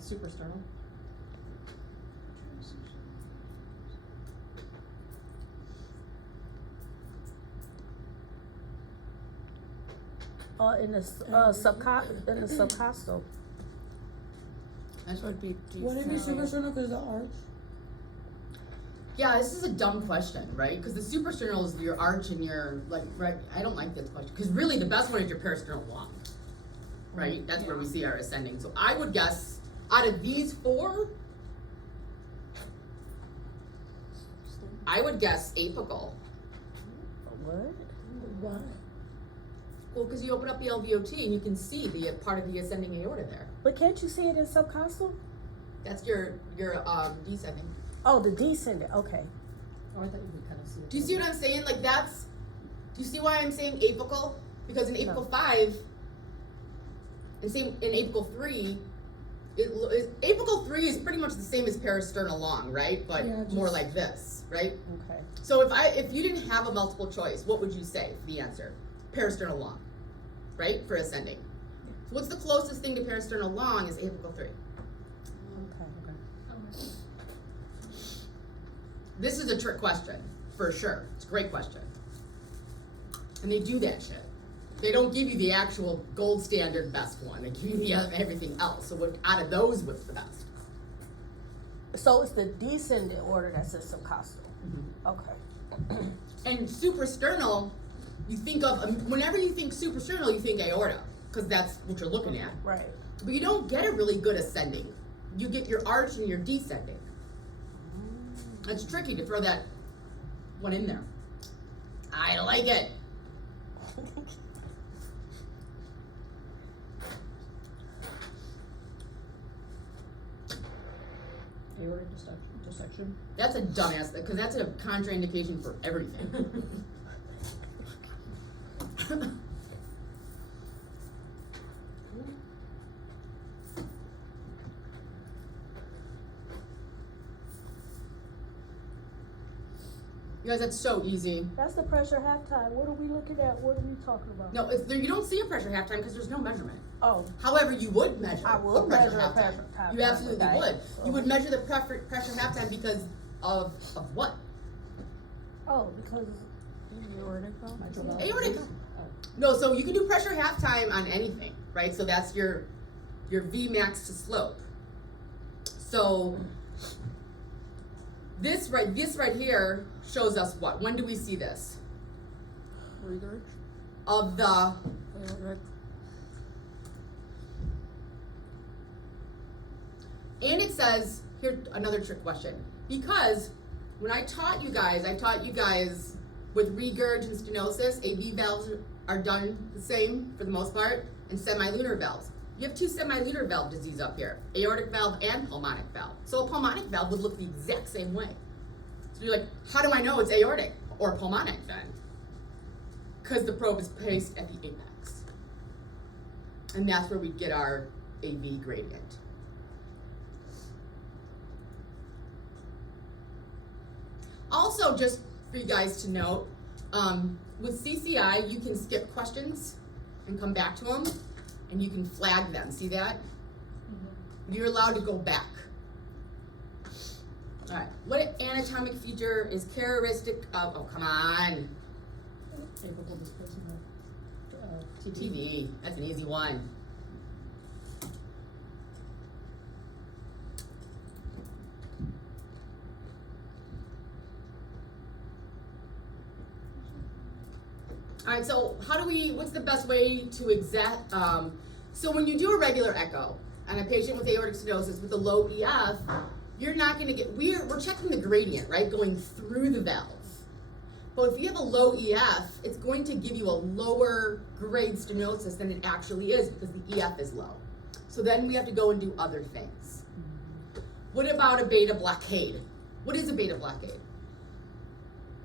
Suprasternal. In the subcostal. That's what be. Wouldn't it be suprasternal because of the arch? Yeah, this is a dumb question, right? Because the suprasternal is your arch and your, like, right, I don't like this question. Because really the best one is your parasternal long, right? That's where we see our ascending. So I would guess, out of these four, I would guess apical. What? Why? Well, because you open up the LVOT and you can see the part of the ascending aorta there. But can't you see it in subcostal? That's your descending. Oh, the descendant. Okay. Oh, I thought you would kind of see it. Do you see what I'm saying? Like that's, do you see why I'm saying apical? Because in apical 5, and same in apical 3, apical 3 is pretty much the same as parasternal long, right? But Yeah, more just- like this, right? Okay. So if you didn't have a multiple choice, what would you say for the answer? Parasternal long, right? For ascending. So what's the closest thing to parasternal long is apical 3. Okay. This is a trick question, for sure. It's a great question. And they do that shit. They don't give you the actual gold standard best one. They give you the everything else. So what, out of those, what's the best? So it's the descendant order that's in subcostal. Okay. And suprasternal, you think of, whenever you think suprasternal, you think aorta, because that's what you're looking at. Right. But you don't get a really good ascending. You get your arch and your descending. It's tricky to throw that one in there. I like it. Aortic dissection. That's a dumbass, because that's a contraindication for everything. You guys, that's so easy. That's the pressure halftime. What are we looking at? What are we talking about? No, you don't see a pressure halftime because there's no measurement. Oh. However, you would measure I would a pressure measure a halftime. pressure halftime, You absolutely okay. would. So- You would measure the pressure halftime because of what? Oh, because aortic. Mitral valve. Aortic. No, so you can do pressure halftime on anything, right? So that's your V max to slope. So this right here shows us what? When do we see this? Regurg. Of the Aortic. and it says here another trick question. Because when I taught you guys with regurg and stenosis, AV valves are done the same for the most part, and semilunar valves. You have two semilunar valve disease up here, aortic valve and pulmonic valve. So a pulmonic valve would look the exact same way. So you're like, how do I know it's aortic or pulmonic then? Because the probe is placed at the apex. And that's where we get our AV gradient. Also, just for you guys to note, with CCI, you can skip questions and come back to them, and you can flag them. See that? You're allowed to go back. All right. What anatomic feature is characteristic of? Oh, come on. Apical displacement of TV. TV. That's an easy one. All right, so what's the best way to so when you do a regular echo on a patient with aortic stenosis with a low EF, you're not gonna get, we're checking the gradient, right, going through the valve. But if you have a low EF, it's going to give you a lower grade stenosis than it actually is because the EF is low. So then we have to go and do other things. What about a beta blockade? What is a beta blockade?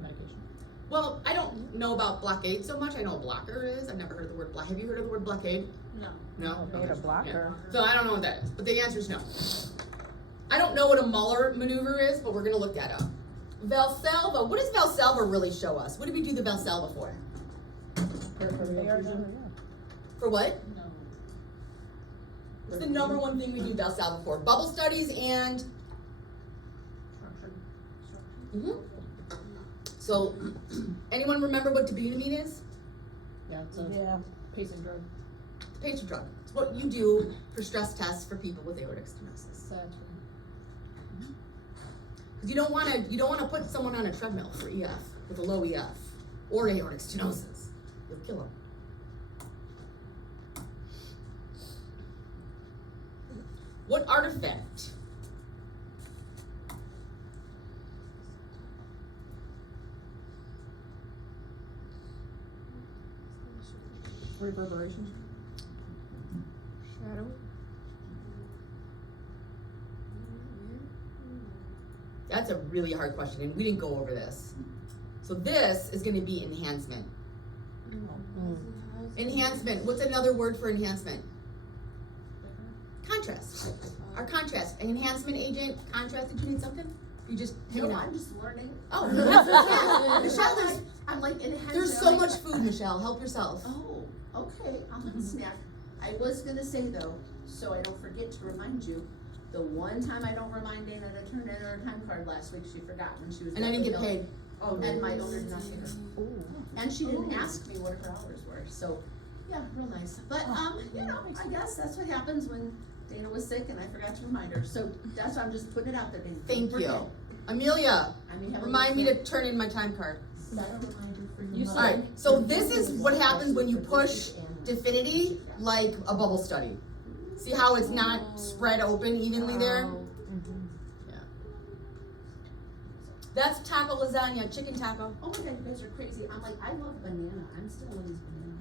Medication. Well, I don't know about blockade so much. I know what blocker is. I've never heard the word block. Have you heard of the word blockade? No. No? Beta Okay. blocker. Yeah. So I don't know what that is, but the answer is no. I don't know what a Muller maneuver is, but we're gonna look that up. Valsalva, what does Valsalva really show us? What did we do the Valsalva for? Pericardial effusion. For what? No. It's the number one thing we do Valsalva for. Bubble studies and so, anyone remember what dobutamine is? Yeah, it's a Yeah. pacing drug. It's a patient drug. It's what you do for stress tests for people with aortic stenosis. Exactly. Because you don't want to put someone on a treadmill for EF with a low EF or aortic stenosis. You'll kill them. What artifact? Reverberation. Shadow. That's a really hard question, and we didn't go over this. So this is going to be enhancement. Enhancement. What's another word for enhancement? Contrast. Our contrast. An enhancement agent. Contrast. Did you need something? You just hanging No, out. I'm just learning. Oh, Michelle, I'm like in a there's so much food, Michelle. Help yourself. Oh, okay, I'm gonna snack. I was gonna say though, so I don't forget to remind you, the one time I don't remind Dana to turn in her time card last week, she forgot when she was. And I didn't get definitely paid. ill. Oh, and my owner did not pay her. And she didn't ask me what her hours were, so, yeah, real nice. But, you know, I guess that's what happens when Dana was sick and I forgot to remind her. So that's why I'm just putting it out there, Dana. Thank Don't you. forget. Amelia, I may have a remind me little to turn in my time card. set a reminder for you. You Alright, so this is what happens when you push Definity like a bubble study. See how it's not spread open evenly there? Yeah. That's taco lasagna, chicken taco. Oh my god, you guys are crazy. I'm like, I love banana. I'm still on these banana.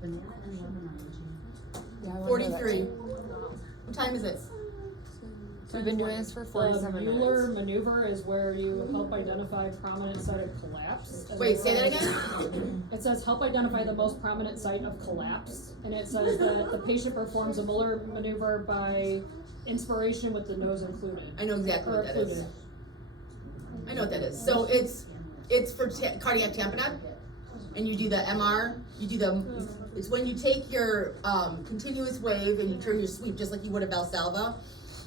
Banana and lemon Yeah, I 43. What time is it? So we've been doing this for The 47 Mueller minutes. maneuver is where you help identify prominent site of collapse. and Wait, it say that says- again? It says help identify the most prominent site of collapse, and it says that the patient performs a Mueller maneuver by inspiration with the nose included. I know exactly Or what that is. occluded. I know what that is. So it's for cardiac tamponade, and you do the MR. You do the. It's when you take your continuous wave and you turn your sweep just like you would a Valsalva,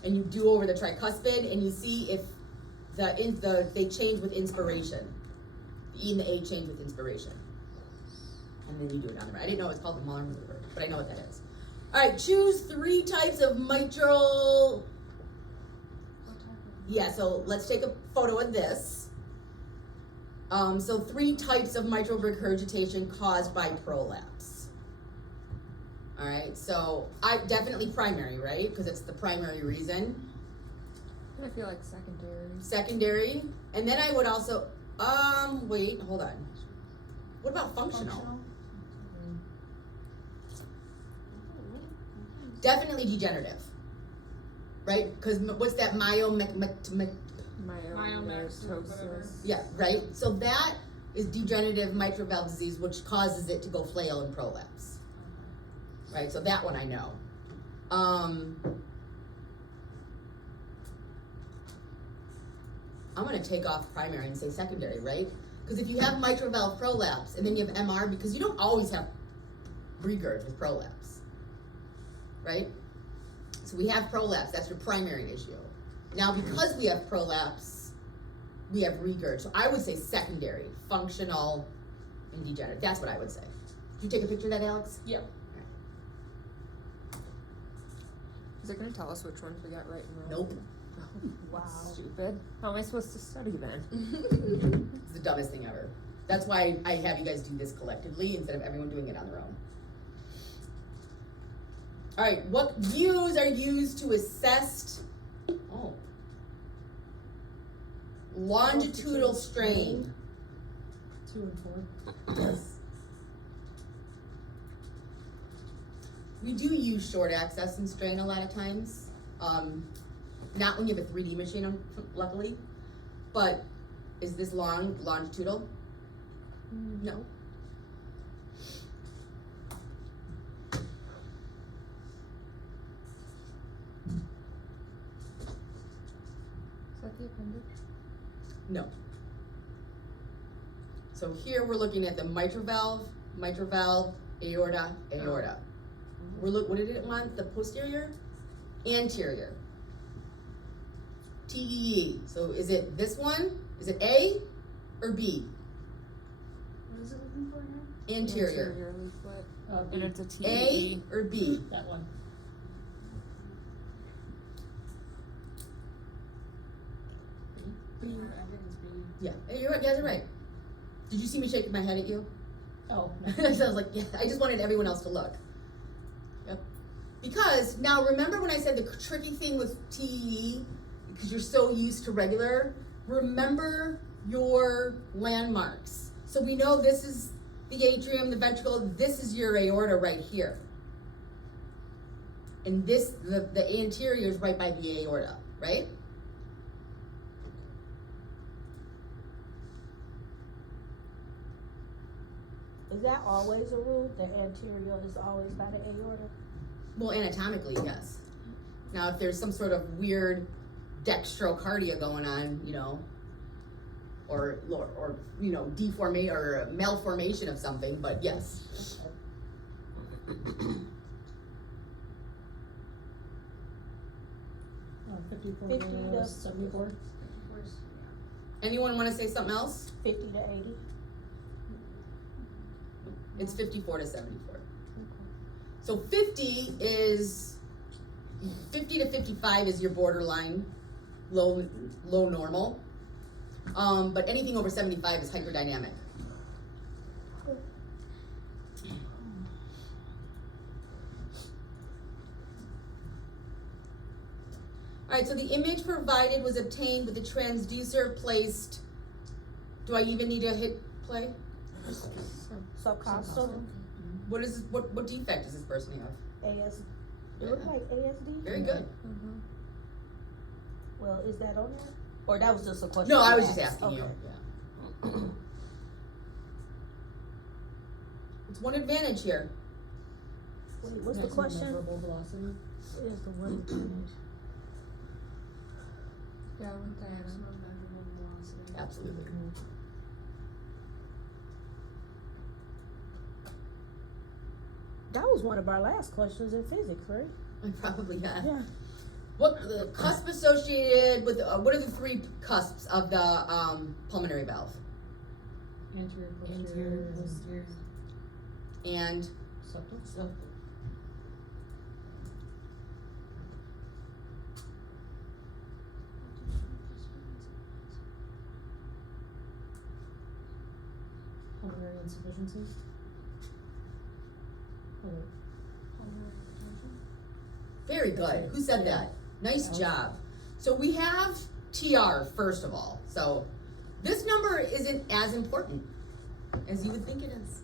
and you do over the tricuspid, and you see if they change with inspiration. The E and the A change with inspiration, and then you do it on the right. I didn't know it was called the Mueller maneuver, but I know what that is. All right, choose 3 types of mitral. Yeah, so let's take a photo of this. So 3 types of mitral regurgitation caused by prolapse. All right, so I definitely primary, right? Because it's the primary reason. I feel like secondary. Secondary, and then I would also, wait, hold on. What about functional? Definitely degenerative, right? Because what's that Myomatosis. Yeah, right? So that is degenerative mitral valve disease, which causes it to go flail and prolapse. Right, so that one I know. I'm gonna take off primary and say secondary, right? Because if you have mitral valve prolapse and then you have MR, because you don't always have regurg with prolapse, right? So we have prolapse, that's your primary issue. Now, because we have prolapse, we have regurg. So I would say secondary, functional, and degenerative. That's what I would say. Did you take a picture of that, Alex? Yep. Is it going to tell us which ones we got right and wrong? Nope. Wow. Stupid. How am I supposed to study then? It's the dumbest thing ever. That's why I have you guys do this collectively instead of everyone doing it on their own. All right, what views are used to assess longitudinal strain? 2 and 4. Yes. We do use short access and strain a lot of times. Not when you have a 3D machine, luckily. But is this longitudinal? No. Is that the appendage? No. So here we're looking at the mitral valve, aorta, aorta. What did it want? The posterior? Anterior. TEE. So is it this one? Is it A or B? What is it looking for now? Anterior. leaflet. B, And it's a T. A or B? that one. I think it's B. Yeah, you're right. You guys are right. Did you see me shaking my head at you? Oh, I was like, yeah, I just wanted everyone else to look. Yep. Because now remember when I said the tricky thing with TE, because you're so used to regular, remember your landmarks. So we know this is the atrium, the ventricle, this is your aorta right here. And this, the anterior is right by the aorta, right? Is that always a rule? The anterior is always by the aorta? Well, anatomically, yes. Now, if there's some sort of weird dextrocardia going on, you know, or you know, deformation or malformation of something, but yes. 54 50 to 74. Anyone want to say something else? 50 to 80? It's 54 to 74. So 50 to 55 is your borderline low normal. But anything over 75 is hyperdynamic. Alright, so the image provided was obtained with the transducer placed. Do I even need to hit play? Subcostal? What defect does this person have? AS, it looks like ASD? Very good. Mm-hmm. Well, is that on there? Or that was just a question? No, I you was just asked? asking you. Okay. Yeah. It's one advantage here. Wait, what's the Maximum question? measurable velocity. What is the one advantage? Yeah, I want Diana. Maximum measurable velocity. Absolutely. That was one of our last questions in physics, right? I probably have. Yeah. What the cusp associated with? What are the three cusps of the pulmonary valve? Anterior, posterior, And septal. Pulmonary insufficiency. very good. Who said that? Nice job. So we have TR first of all. So this number isn't as important as you would think it is.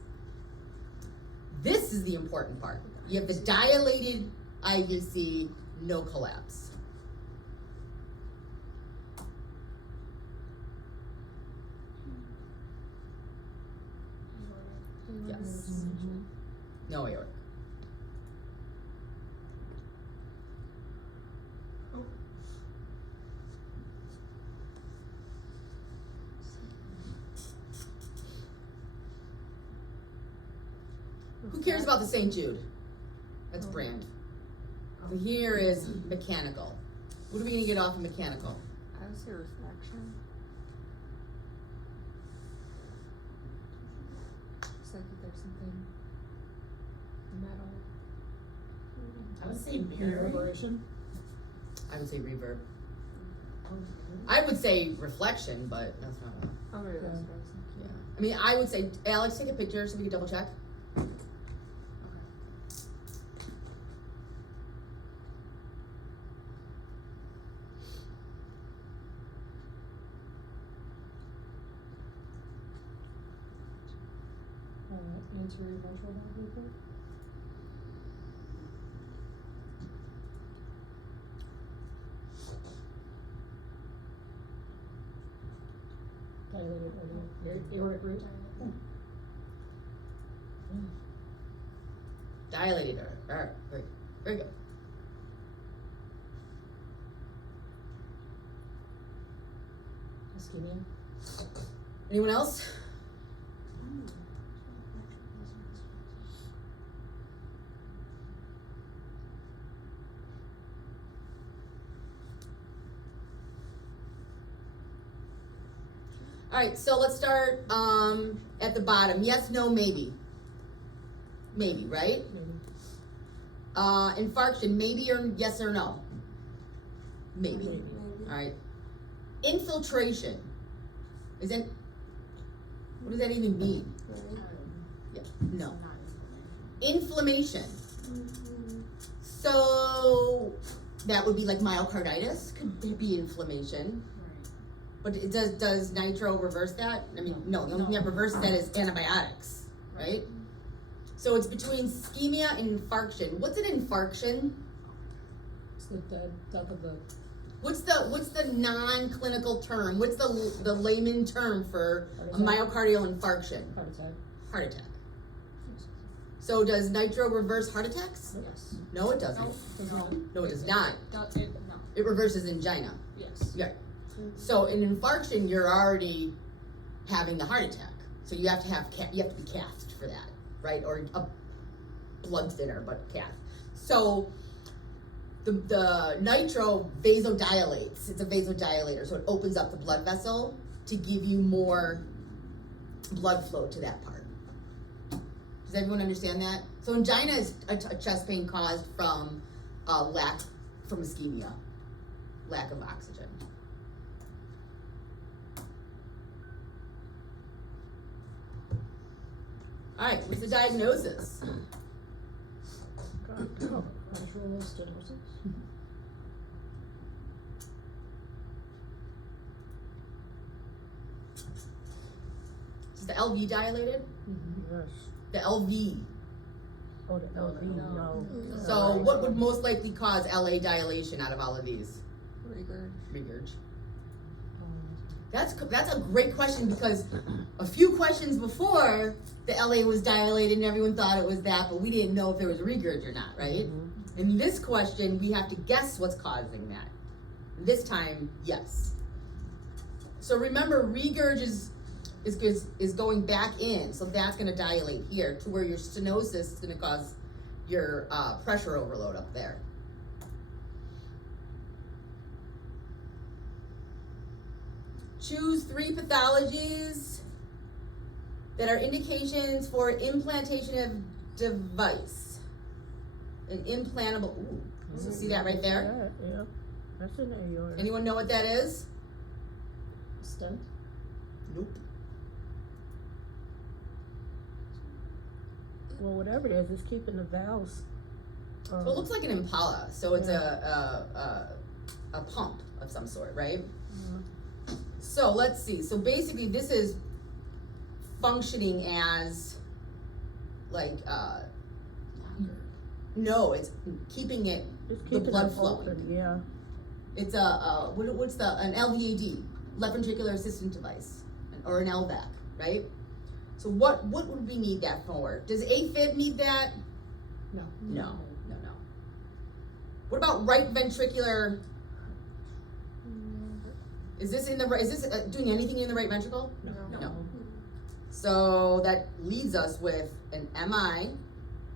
This is the important part. You have the dilated IVC, no collapse. Yes. No aorta. Who cares about the St. Jude? That's brand. So here is mechanical. What are we gonna get off of mechanical? I would say reflection. Looks like there's something metal. I would say mirror. Reverberation. I would say reverb. I would say reflection, but that's not what. Oh, maybe that's Yeah. what I was thinking. Yeah. I mean, I would say, Alex, take a picture so we can double check. Anterior ventral valve report. Dilated aortic root. Dilated or very, very good. Ischemia. Anyone else? Alright, so let's start, at the bottom. Yes, no, maybe. Maybe, right? Infarction, maybe or yes or no? Maybe. Alright. Infiltration. Is that, what does that even mean? Yeah, no. Inflammation. So, that would be like myocarditis, could be inflammation. But it does nitro reverse that? I mean, no, the only thing that reverses that is antibiotics, right? So it's between ischemia and infarction. What's an infarction? It's the death of the, What's the non-clinical term? What's the layman term for a myocardial infarction? heart attack. Heart attack. So does nitro reverse heart attacks? Yes. No, it doesn't. Does not. No, it does not. No. It reverses angina. Yes. Yeah. So in infarction, you're already having the heart attack. So you have to be cast for that, right? Or a blood thinner, but cast. So the nitro vasodilates. It's a vasodilator, so it opens up the blood vessel to give you more blood flow to that part. Does everyone understand that? So angina is a chest pain caused from from ischemia, lack of oxygen. All right, what's the diagnosis? Arterial stenosis. Is the LV dilated? Yes. The LV. Oh, the LV, no. So what would most likely cause LA dilation out of all of these? Regurg. Regurg. That's a great question because a few questions before the LA was dilated and everyone thought it was that, but we didn't know if there was regurg or not, right? In this question, we have to guess what's causing that. This time, yes. So remember, regurg is going back in, so that's going to dilate here to where your stenosis is going to cause your pressure overload up there. Choose 3 pathologies that are indications for implantation of device. An implantable, ooh, see that right there? Yeah, that's an aorta. Anyone know what that is? Stent. Nope. Well, whatever it is, it's keeping the valves. So it looks like an Impala, so it's a pump of some sort, right? So let's see, so basically this is functioning as like, no, it's keeping it, It's the keeping blood it flowing. open, yeah. It's an LVAD, left ventricular assistance device, or an LVAC, right? So what would we need that for? Does AFib need that? No. No. What about right ventricular? Is this doing anything in the right ventricle? No. So that leads us with an MI.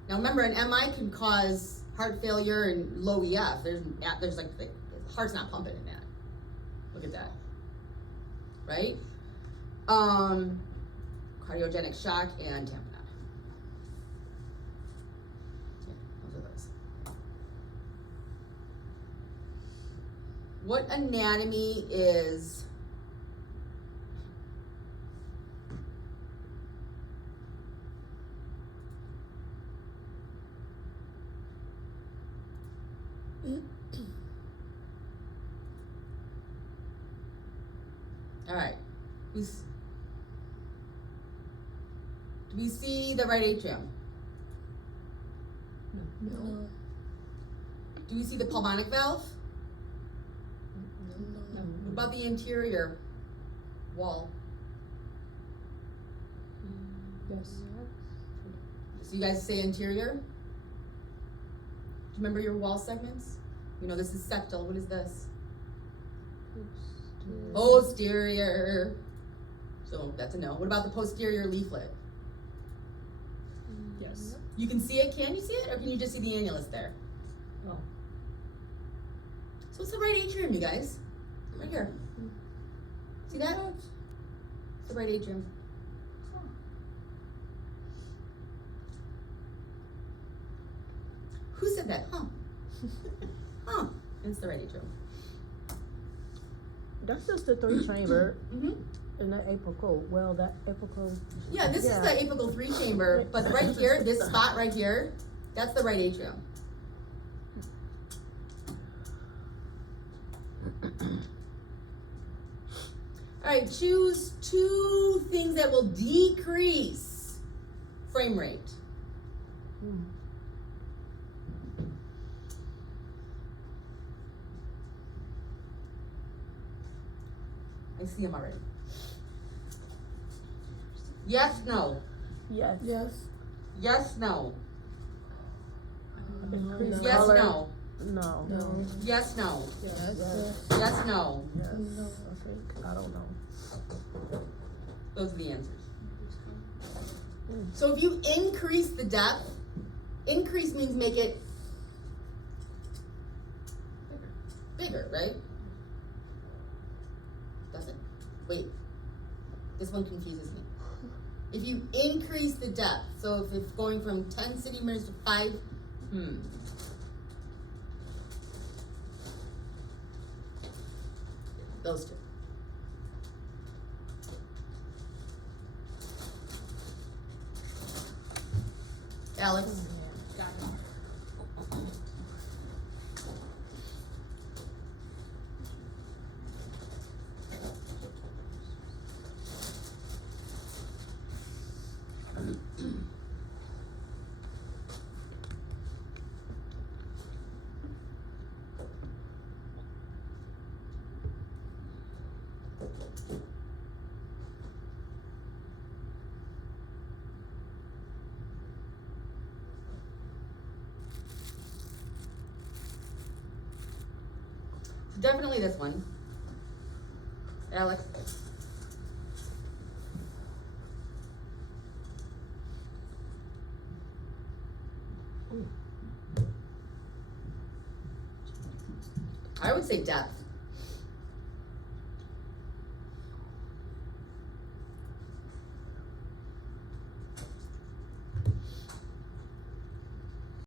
Now remember, an MI can cause heart failure and low EF. There's like the heart's not pumping in that. Look at that. Right? Cardiogenic shock and tamponade. Yeah, those are those. What anatomy is all right. Do we see the right atrium? No. Do we see the pulmonic valve? No. What about the interior wall? Yes. So you guys say interior? Do you remember your wall segments? You know, this is septal. What is this? Posterior. So that's a no. What about the posterior leaflet? Yes. You can see it. Can you see it? Or can you just see the annulus there? Oh. So it's the right atrium, you guys. Right here. See that? the right atrium. Who said that? Huh? Huh? It's the right atrium. That's just the 3-chamber Mm-hmm. in the apical. Well, that apical. Yeah, this Yeah. is the apical 3-chamber, but right here, this spot right here, that's the right atrium. Alright, choose 2 things that will decrease frame rate. Hmm. I see them already. Yes, no. Yes. Yes. Yes, no. Increase Yes, color. no. No. No. Yes, no. Yes. Yes, no. Yes. I think, I don't know. Those are the answers. So if you increase the depth, increase means make it bigger, right? Doesn't. Wait. This one confuses me. If you increase the depth, so if it's going from 10 centimeters to 5, Those 2. Alex? Got it. Definitely this one. Alex? I would say depth.